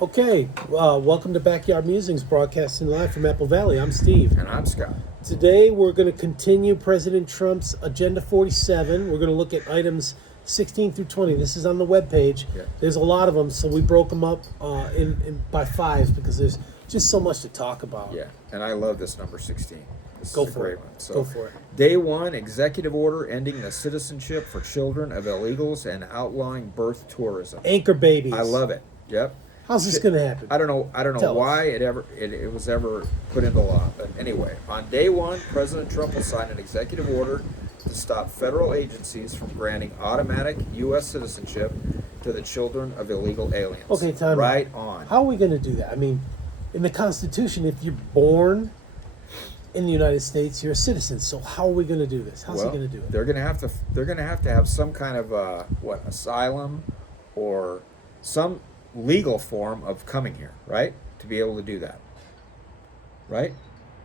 Okay, welcome to Backyard Musings, broadcasting live from Apple Valley. I'm Steve. And I'm Scott. Today we're going to continue President Trump's Agenda 47. We're going to look at items 16 through 20. This is on the webpage. Yeah. There's a lot of them, so we broke them up by fives because there's just so much to talk about. Yeah, and I love this number 16. This Go is a for great it. one. So, Go for it. Day 1, executive order ending the citizenship for children of illegals and outlawing birth tourism. Anchor babies. I love it. Yep. How's this going to happen? I don't know Tell why us. it was ever put into law. But anyway, on day 1, President Trump will sign an executive order to stop federal agencies from granting automatic U.S. citizenship to the children of illegal aliens. Okay, time out. Right on. How are we going to do that? I mean, in the Constitution, if you're born in the United States, you're a citizen. So how are we going to do this? How's he going to do it? They're going to have to have some kind of asylum or some legal form of coming here, right? To be able to do that, right?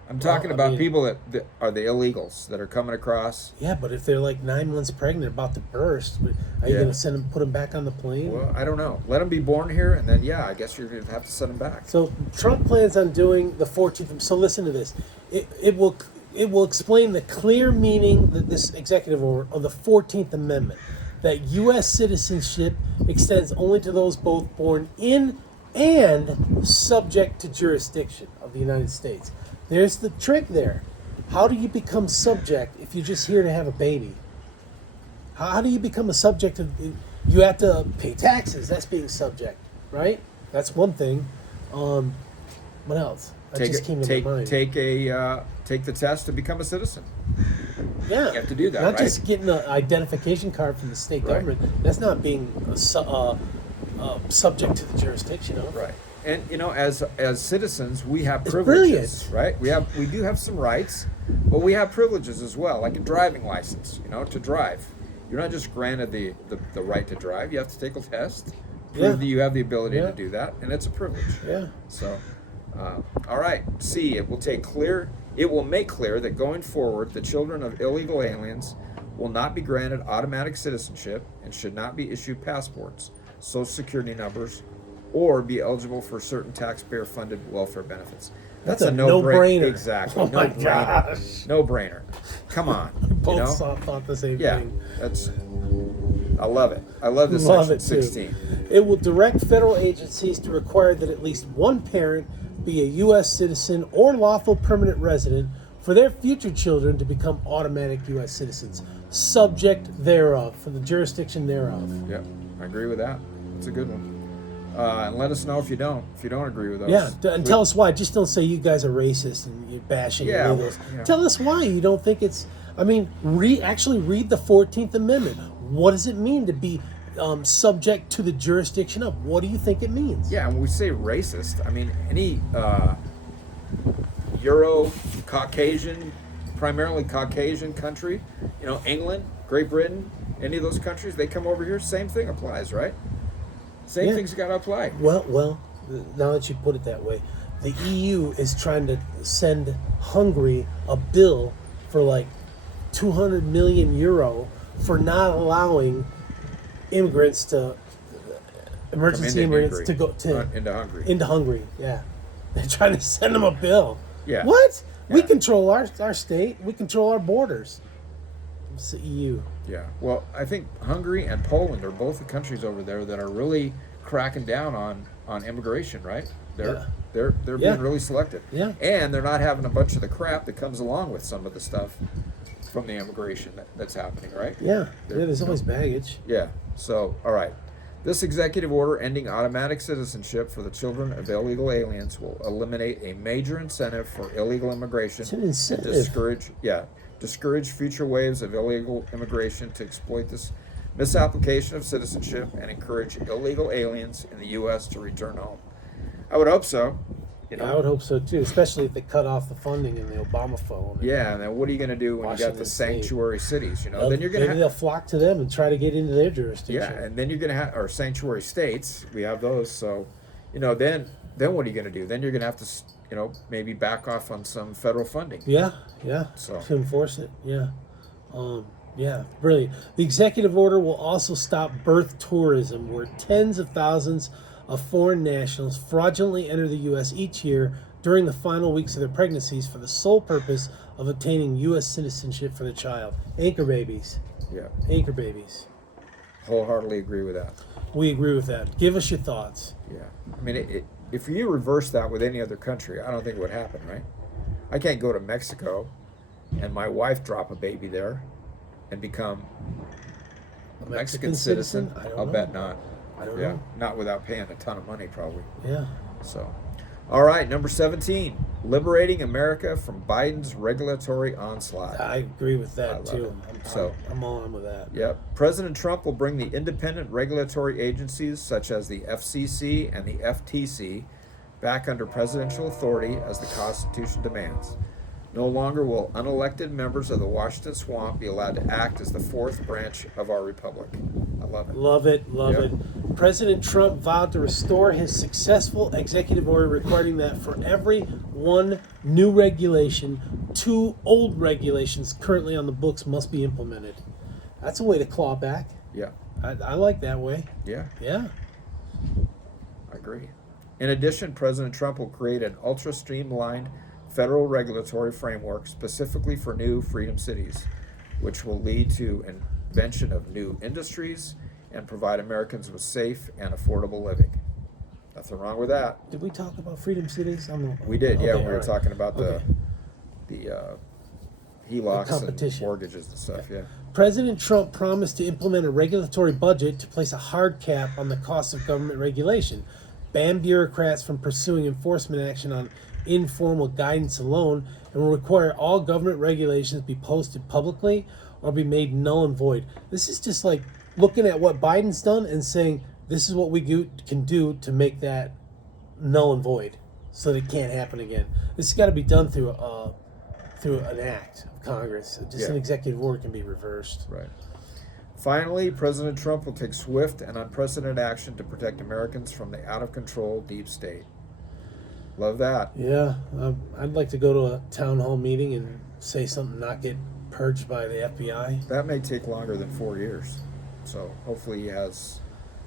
I'm talking about people that are the illegals that are coming across. Yeah, but if they're like 9 months pregnant, about to burst, are you going to put them back on the plane? Well, I don't know. Let them be born here, and then I guess you're going to have to send them back. So Trump plans on doing the 14th. So listen to this. It will explain the clear meaning that this executive order of the 14th Amendment, that U.S. citizenship extends only to those both born in and subject to jurisdiction of the United States. There's the trick there. How do you become subject if you're just here to have a baby? How do you become a subject of? You have to pay taxes. That's being subject, right? That's one thing. What else? That just came to my mind. Take the test to become a citizen. Yeah, you have to do that. Not just getting an identification card from the state government. That's not being subject to the jurisdiction of. Right. And as citizens, we have privileges, right? We do have some rights, but we have privileges as well, like a driving license. To drive, you're not just granted the right to drive. You have to take a test, prove that you have the ability to do that, and it's a privilege. Yeah. So, all right. C. It will make clear that going forward, the children of illegal aliens will not be granted automatic citizenship and should not be issued passports, social security numbers, or be eligible for certain taxpayer-funded welfare benefits. That's a no-brainer. Exactly. Oh my gosh. No-brainer. Come on. Both thought the same thing. I love it. I love this section 16. It will direct federal agencies to require that at least one parent be a U.S. citizen or lawful permanent resident for their future children to become automatic U.S. citizens, subject thereof, for the jurisdiction thereof. Yeah, I agree with that. That's a good one. And let us know if you don't agree with us. Yeah, and tell us why. Just don't say you guys are racist and you're bashing illegals. Tell us why you don't think it's. I mean, actually read the 14th Amendment. What does it mean to be subject to the jurisdiction of? What do you think it means? Yeah, when we say racist, I mean any Euro-Caucasian, primarily Caucasian country, England, Great Britain, any of those countries, they come over here, same thing applies, right? Same thing's got to apply. Well, now that you put it that way, the EU is trying to send Hungary a bill for like 200 million euro for not allowing immigrants to emergency immigrants to go into Hungary. Yeah, they're trying to send them a bill. Yeah. What? Yeah. We control our state. We control our borders. It's the EU. Yeah. Well, I think Hungary and Poland are both the countries over there that are really cracking down on immigration, right? They're being really selective. Yeah. And they're not having a bunch of the crap that comes along with some of the stuff from the immigration that's happening, right? Yeah. There's always baggage. Yeah. So, all right. This executive order ending automatic citizenship for the children of illegal aliens will eliminate a major incentive for illegal immigration. It's an incentive. And discourage future waves of illegal immigration to exploit this misapplication of citizenship and encourage illegal aliens in the U.S. to return home. I would hope so. I would hope so too, especially if they cut off the funding in the Obama phone. Yeah, and then what are you going to do when you got the sanctuary cities? Then you're going to they'll flock to them and try to get into their jurisdiction. Yeah, and then you're going to have our sanctuary states. We have those, so then what are you going to do? Then you're going to have to maybe back off on some federal funding. Yeah. So to enforce it. Yeah. Yeah, brilliant. The executive order will also stop birth tourism, where tens of thousands of foreign nationals fraudulently enter the U.S. each year during the final weeks of their pregnancies for the sole purpose of obtaining U.S. citizenship for the child. Anchor babies. Yeah. Anchor babies. Wholeheartedly agree with that. We agree with that. Give us your thoughts. Yeah. I mean, if you reverse that with any other country, I don't think it would happen, right? I can't go to Mexico and my wife drop a baby there and become a Mexican citizen. I'll bet not. I don't Yeah, know. not without paying a ton of money, probably. Yeah. So, all right, number 17, liberating America from Biden's regulatory onslaught. I agree with I that love too. it. I'm all on with that. Yep. President Trump will bring the independent regulatory agencies such as the FCC and the FTC back under presidential authority as the Constitution demands. No longer will unelected members of the Washington Swamp be allowed to act as the fourth branch of our republic. I love it. Love it, love Yep. it. President Trump vowed to restore his successful executive order requiring that for every one new regulation, 2 old regulations currently on the books must be implemented. That's a way to claw back. Yeah. I like that way. Yeah. Yeah. I agree. In addition, President Trump will create an ultra streamlined federal regulatory framework specifically for new freedom cities, which will lead to invention of new industries and provide Americans with safe and affordable living. Nothing wrong with that. Did we talk about freedom cities? We did, yeah. Okay, We were all right. talking about Okay. the HELOCs and competition. mortgages and stuff. Yeah. President Trump promised to implement a regulatory budget to place a hard cap on the cost of government regulation, ban bureaucrats from pursuing enforcement action on informal guidance alone, and will require all government regulations be posted publicly or be made null and void. This is just like looking at what Biden's done and saying, this is what we can do to make that null and void so that it can't happen again. This has got to be done through an act of Congress. Just an Yeah. executive order can be reversed. Right. Finally, President Trump will take swift and unprecedented action to protect Americans from the out-of-control deep state. Love that. Yeah, I'd like to go to a town hall meeting and say something, not get purged by the FBI. That may take longer than 4 years. So hopefully he has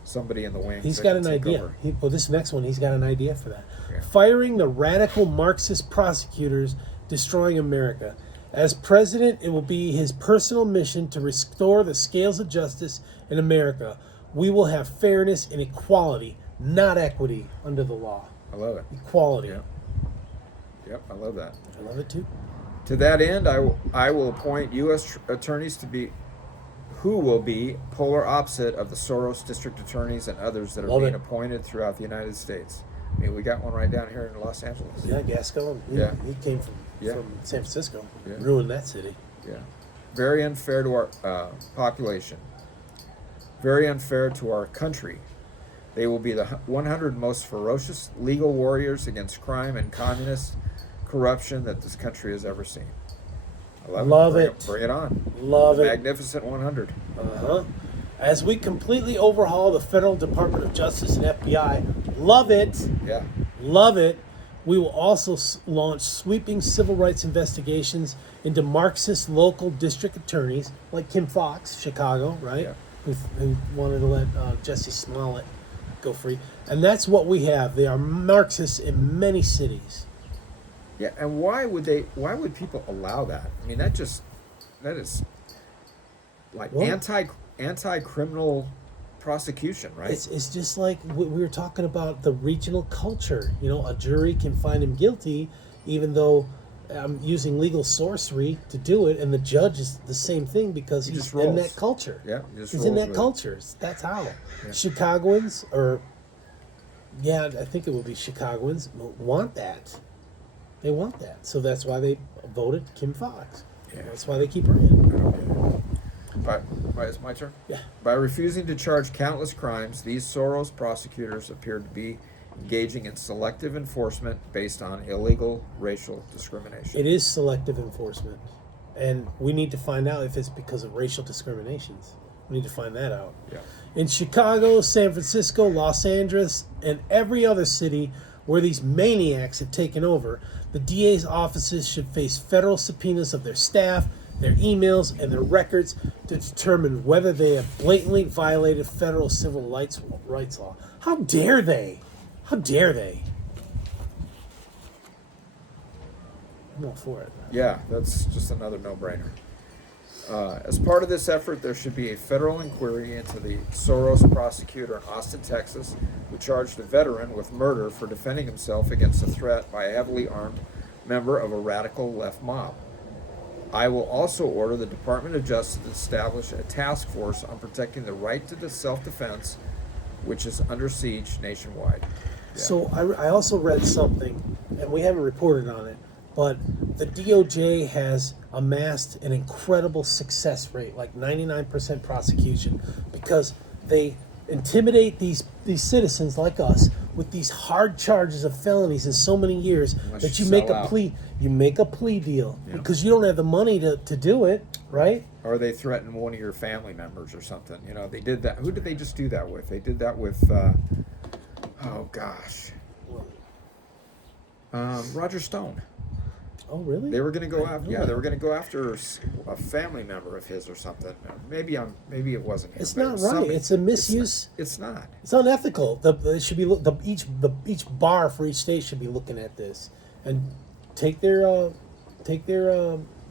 somebody in the wings. He's that got can an take idea. over. Well, this next one, he's got an idea for that. Yeah. Firing the radical Marxist prosecutors destroying America. As president, it will be his personal mission to restore the scales of justice in America. We will have fairness and equality, not equity, under the law. I love it. Equality. Yep. Yep, I love that. I love it too. To that end, I will appoint U.S. attorneys who will be polar opposite of the Soros district attorneys and others that are Love being it. appointed throughout the United States. I mean, we got one right down here in Los Angeles. Yeah, Gascon. Yeah. He came from Yeah. San Francisco. Yeah. Ruined that city. Yeah. Very unfair to our population. Very unfair to our country. They will be the 100 most ferocious legal warriors against crime and communist corruption that this country has ever seen. I Love Bring it. Bring it on. Love The it. Magnificent 100. Uh-huh. As we completely overhaul the Federal Department of Justice and FBI, love it, Yeah. love it. We will also launch sweeping civil rights investigations into Marxist local district attorneys like Kim Fox, Chicago, right? Yeah. Who wanted to let Jesse Smollett go free. And that's what we have. They are Marxists in many cities. Yeah, and why would people allow that? I mean, that is like Well, anti-criminal prosecution, right? It's just like we were talking about the regional culture. You know, a jury can find him guilty, even though I'm using legal sorcery to do it, and the judge is the same thing because He he's just in rolls. that culture. Yeah, he just he's in rolls that with it. culture. That's how. Yeah. Chicagoans, I think it would be Chicagoans, want that. They want that, so that's why they voted Kim Fox. Yeah. That's why they keep her in. It's my turn? Yeah. By refusing to charge countless crimes, these Soros prosecutors appear to be engaging in selective enforcement based on illegal racial discrimination. It is selective enforcement, and we need to find out if it's because of racial discriminations. We need to find that out. Yeah. In Chicago, San Francisco, Los Angeles, and every other city where these maniacs have taken over, the DA's offices should face federal subpoenas of their staff, their emails, and their records to determine whether they have blatantly violated federal civil rights law. How dare they? How dare they? I'm all for it. Yeah, that's just another no-brainer. As part of this effort, there should be a federal inquiry into the Soros prosecutor in Austin, Texas, who charged a veteran with murder for defending himself against a threat by a heavily armed member of a radical left mob. I will also order the Department of Justice to establish a task force on protecting the right to self-defense, which is under siege nationwide. Yeah. So I also read something, and we haven't reported on it, but the DOJ has amassed an incredible success rate, like 99% prosecution, because they intimidate these citizens like us with these hard charges of felonies in so many years Unless that you you make sell a out. plea. You make a plea deal Yeah. because you don't have the money to do it, right? Or they threaten one of your family members or something. You know, they did that. Who did they just do that with? They did that with, oh gosh, Roger Stone. Oh, really? They were going to go I after. know Yeah, that. they were going to go after a family member of his or something. Maybe it wasn't him. It's but it not was right. somebody. It's a misuse. It's not. It's unethical. It should be each bar for each state should be looking at this and take their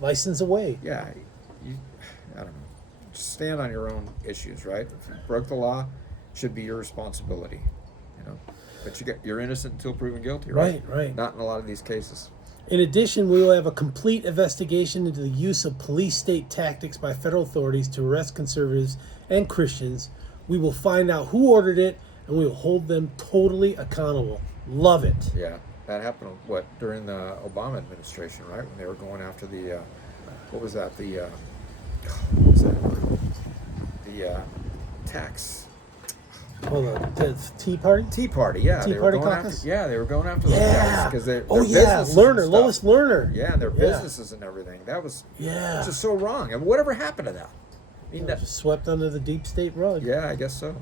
license away. Yeah, I don't know. Just stand on your own issues, right? If you broke the law, it should be your responsibility. You know, but you're innocent until proven guilty, right? Right. Not in a lot of these cases. In addition, we will have a complete investigation into the use of police-state tactics by federal authorities to arrest conservatives and Christians. We will find out who ordered it, and we will hold them totally accountable. Love it. Yeah, that happened. During the Obama administration, right? When they were going after the what was that? The tax. Oh, the Tea Party? Tea Party, yeah. Tea They Party were going caucus? after. Yeah, they were going after those guys Yeah. because their Oh, yeah. businesses and Lerner, stuff. Lois Lerner. Yeah, and their Yeah. businesses and everything. That was Yeah. just so wrong. And whatever happened to that? I mean, that, Just swept under the deep state rug. yeah, I guess so.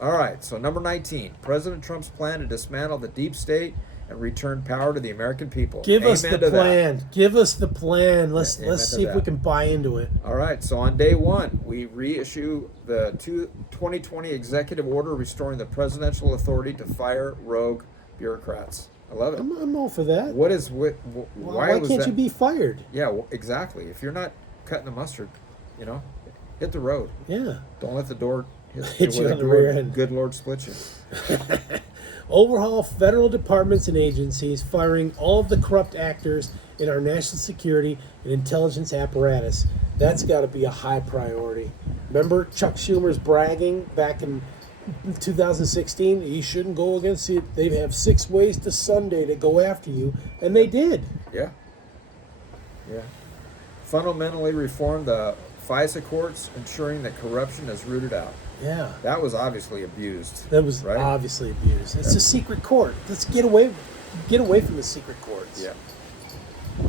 All right, so number 19, President Trump's plan to dismantle the deep state and return power to the American people. Give us Amen the to that. plan. Give us the plan. Let's Amen to see if we that. can buy into it. All right, so on day one, we reissue the 2020 executive order restoring the presidential authority to fire rogue bureaucrats. I love it. I'm all for that. What is why Why was can't that? you be fired? Yeah, exactly. If you're not cutting the mustard, hit the road. Yeah. Don't let the door Hit you where on the rear end. Good Lord split you. Overhaul federal departments and agencies, firing all of the corrupt actors in our national security and intelligence apparatus. That's got to be a high priority. Remember Chuck Schumer's bragging back in 2016? You shouldn't go against it. They have 6 ways to Sunday to go after you, and they did. Yeah. Yeah. Fundamentally reform the FISA courts, ensuring that corruption is rooted out. Yeah. That was obviously abused. That was right? obviously abused. It's a secret court. Let's get away from the secret courts. Yeah.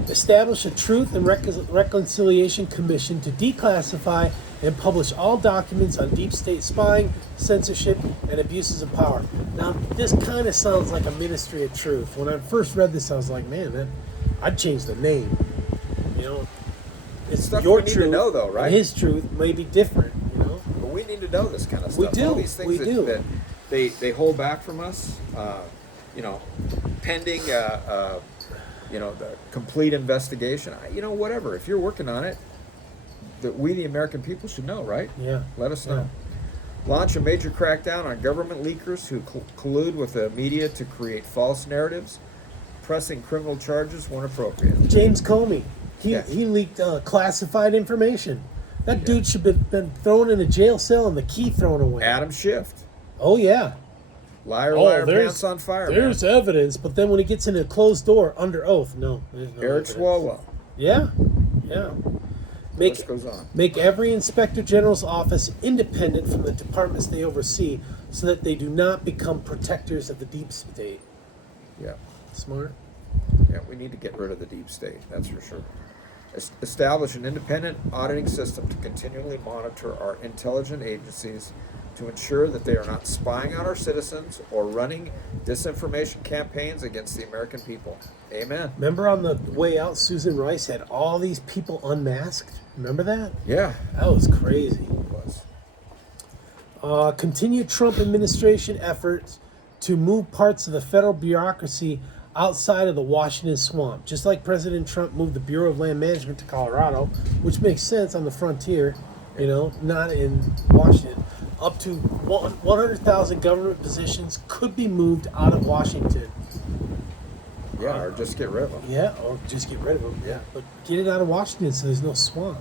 Establish a Truth and Reconciliation Commission to declassify and publish all documents on deep state spying, censorship, and abuses of power. Now, this kind of sounds like a Ministry of Truth. When I first read this, I was like, man, I'd change the name. It's Stuff your we need to truth. know, though, right? His truth may be different, But we need to know this kind of stuff. We do. All these things We that, do. that they hold back from us, pending, the complete investigation. Whatever. If you're working on it, that we, the American people, should know, right? Yeah. Let us know. Launch a major crackdown on government leakers who collude with the media to create false narratives, pressing criminal charges when appropriate. James Comey. Yeah. He leaked classified information. That dude should have been thrown in a jail cell and the key thrown away. Adam Schiff. Oh, yeah. Liar, there's- pants on fire. There's man. evidence, but then when he gets in a closed door under oath, no. There's no Eric evidence. Swalwell. Yeah. The list goes on. Make every inspector general's office independent from the departments they oversee so that they do not become protectors of the deep state. Yeah. Smart. Yeah, we need to get rid of the deep state, that's for sure. Establish an independent auditing system to continually monitor our intelligence agencies to ensure that they are not spying on our citizens or running disinformation campaigns against the American people. Amen. Remember on the way out, Susan Rice had all these people unmasked? Remember that? Yeah, That was crazy. it was. Continued Trump administration efforts to move parts of the federal bureaucracy outside of the Washington swamp. Just like President Trump moved the Bureau of Land Management to Colorado, which makes sense on the frontier, not in Washington. Up to 100,000 government positions could be moved out of Washington. Yeah, or just get rid of them. Yeah, or just get rid of them. Yeah. But get it out of Washington so there's no swamp,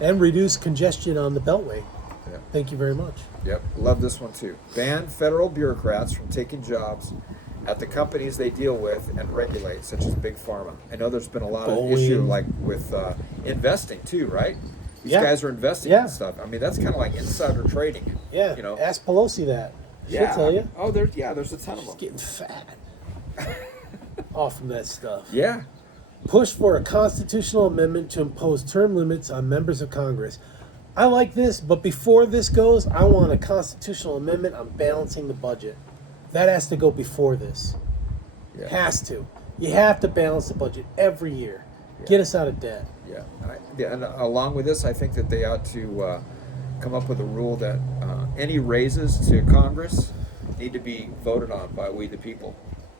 and reduce congestion on the Beltway. Yeah. Thank you very much. Yep, love this one too. Ban federal bureaucrats from taking jobs at the companies they deal with and regulate, such as Big Pharma. I know there's been a lot of issue like with investing too, right? These guys are investing in stuff. I mean, that's kind of like insider trading. Yeah, ask Pelosi that. She'll tell you. Oh, there's a ton of She's them. getting fat off from that stuff. Yeah. Push for a constitutional amendment to impose term limits on members of Congress. I like this, but before this goes, I want a constitutional amendment on balancing the budget. That has to go before this. Yeah. Has to. You have to balance the budget every year. Get us out of debt. Yeah. And along with this, I think that they ought to come up with a rule that any raises to Congress need to be voted on by we the people,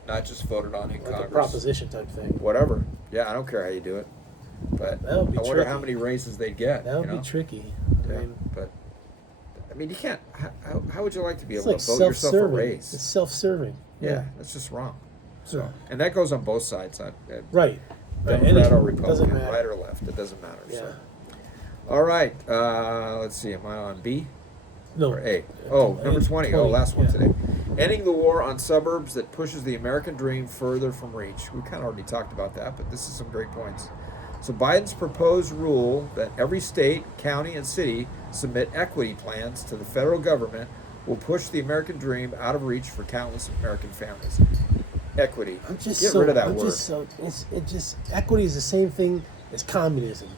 not just voted on in Like Congress. a proposition type thing. Whatever. Yeah, I don't care how you do it. But That would be I wonder tricky. how many raises they'd get. That would you know? be tricky. Yeah, I mean, you can't. How would you like to be It's able like to vote yourself a self-serving. raise? It's self-serving. Yeah, that's just wrong. So, Yeah. and that goes on both sides. Right. Democrat or Doesn't Republican, matter. right or left, it doesn't matter. Yeah. So. All right, let's see. Am I on B No. or A? Oh, number 20. Oh, last one yeah. today. Ending the war on suburbs that pushes the American dream further from reach. We kind of already talked about that, but this is some great points. So Biden's proposed rule that every state, county, and city submit equity plans to the federal government will push the American dream out of reach for countless American families. Equity. Get rid of that word. Equity is the same thing as communism.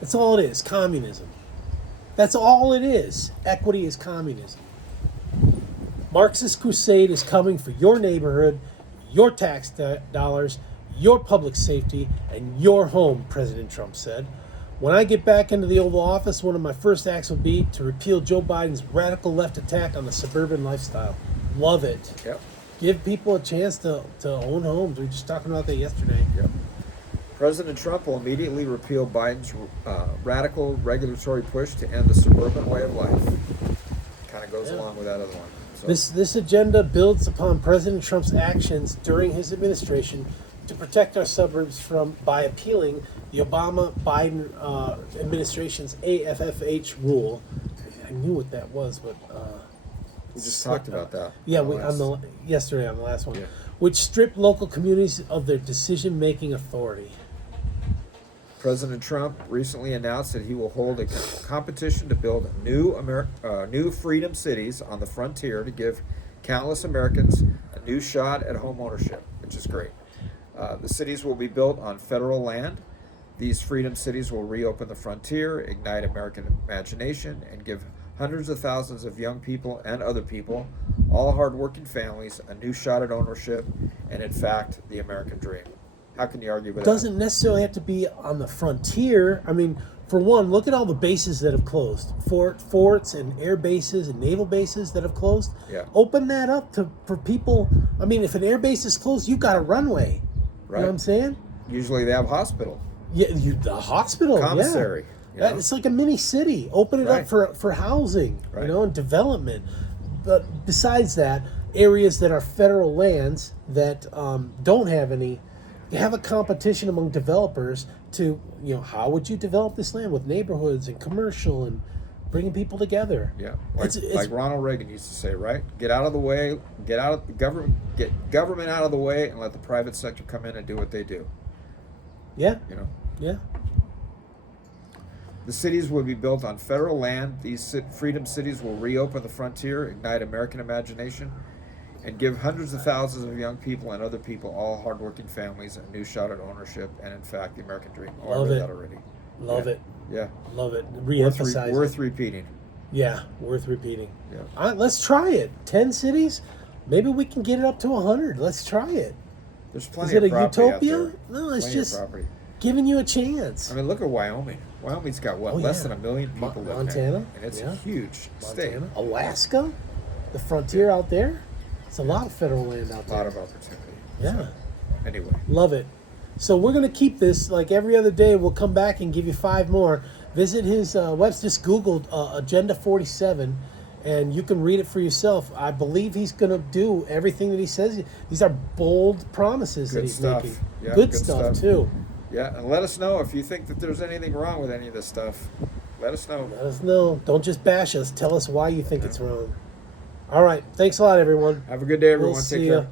That's all it is. Communism. That's all it is. Equity is communism. Marxist crusade is coming for your neighborhood, your tax dollars, your public safety, and your home, President Trump said. When I get back into the Oval Office, one of my first acts will be to repeal Joe Biden's radical left attack on the suburban lifestyle. Love it. Yep. Give people a chance to own homes. We were just talking about that yesterday. Yep. President Trump will immediately repeal Biden's radical regulatory push to end the suburban way of life. Kind of goes along with that other one. So. This agenda builds upon President Trump's actions during his administration to protect our suburbs by appealing the Obama-Biden administration's AFFH rule. I knew what that was, but we just talked about that. Yeah, yesterday on the last one, Yeah. which stripped local communities of their decision-making authority. President Trump recently announced that he will hold a competition to build new freedom cities on the frontier to give countless Americans a new shot at home ownership, which is great. The cities will be built on federal land. These freedom cities will reopen the frontier, ignite American imagination, and give hundreds of thousands of young people and other people, all hardworking families, a new shot at ownership and, in fact, the American dream. How can you argue with that? Doesn't necessarily have to be on the frontier. I mean, for one, look at all the bases that have closed. Forts and air bases and naval bases that have closed. Yeah. Open that up for people. I mean, if an air base is closed, you've got a runway. Right. You know what I'm saying? Usually they have hospital. Yeah, the hospital. Commissary. Yeah. You know? It's like a mini city. Open it up Right. for housing, Right. and development. But besides that, areas that are federal lands that don't have any, they have a competition among developers to, how would you develop this land with neighborhoods and commercial and bringing people together? Yeah, It's like Ronald Reagan used to say, right? Get out of the way, get government out of the way, and let the private sector come in and do what they do. Yeah, You know, yeah. the cities will be built on federal land. These freedom cities will reopen the frontier, ignite American imagination, and give hundreds of thousands of young people and other people, all hardworking families, a new shot at ownership and, in fact, the American dream. Oh, Love I read it. that already. Love Yeah. it. Yeah. Love it. Reemphasize. Worth repeating. Yeah, worth repeating. Yeah. Let's try it. 10 cities, maybe we can get it up to 100. Let's try it. There's Is plenty it a of property utopia? out there. No, it's Plenty of just property. giving you a chance. I mean, look at Wyoming. Wyoming's got what, Oh, less yeah. than 1 million people living there, Montana, and it's yeah. a huge state. Montana, Alaska, the frontier out there. It's a lot of federal land out A there. lot of opportunity. Yeah. So, anyway, Love it. So we're going to keep this like every other day. We'll come back and give you 5 more. Visit his website. Just Google Agenda47, and you can read it for yourself. I believe he's going to do everything that he says. These are bold promises that Good he's stuff. making. Yeah, good good stuff, stuff. too. yeah, and let us know if you think that there's anything wrong with any of this stuff. Let us know. Let us know. Don't just bash us. Tell us why you think it's wrong. All right. Thanks a lot, everyone. Have a good day, everyone. We'll Take see care. ya.